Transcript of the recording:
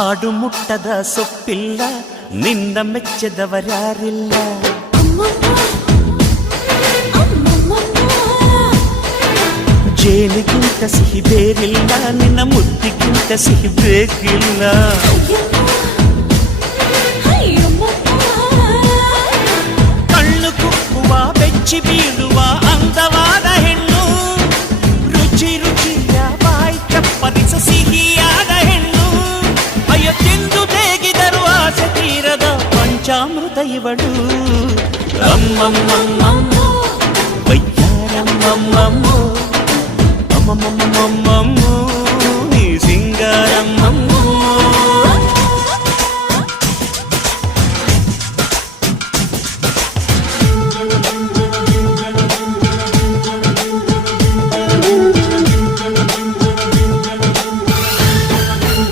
ಹಾಡು ಮುಟ್ಟದ ಸೊಪ್ಪಿಲ್ಲ, ನಿನ್ನ ಮೆಚ್ಚದವರ್ಯಾರಿಲ್ಲ. ಜೇನಿಗಿಂತ ಸಿಹಿ ಬೇರಿಲ್ಲ, ನಿನ್ನ ಮುದ್ದಿಗಿಂತ ಸಿಹಿ ಬೇಕಿಲ್ಲ. ಕಣ್ಣು ಕುಕ್ಕುವ ಬೆಚ್ಚಿ ಬೀಳುವ ಅಂದವಾದ ಹೆಣ್ಣು, ರುಚಿ ರುಚಿಯ ಬಾಯಿ ಚಪ್ಪರಿಸ ಸಿಹಿಯಾದ ಹೆಣ್ಣು. ಅಯ್ಯೋ ತಿಂದು ಬೇಗಿದರು ಆಸೆ ತೀರದ ಪಂಚಾಮೃತ ಇವಳು. ಅಮ್ಮಮ್ಮಮ್ಮಮ್ಮೋ ವಯ್ಯಾರಮ್ಮಮ್ಮಮ್ಮೋ ಅಮ್ಮಮ್ಮಮ್ಮಮ್ಮೋ ನೀ ಸಿಂಗಾರಮ್ಮಮ್ಮೋ.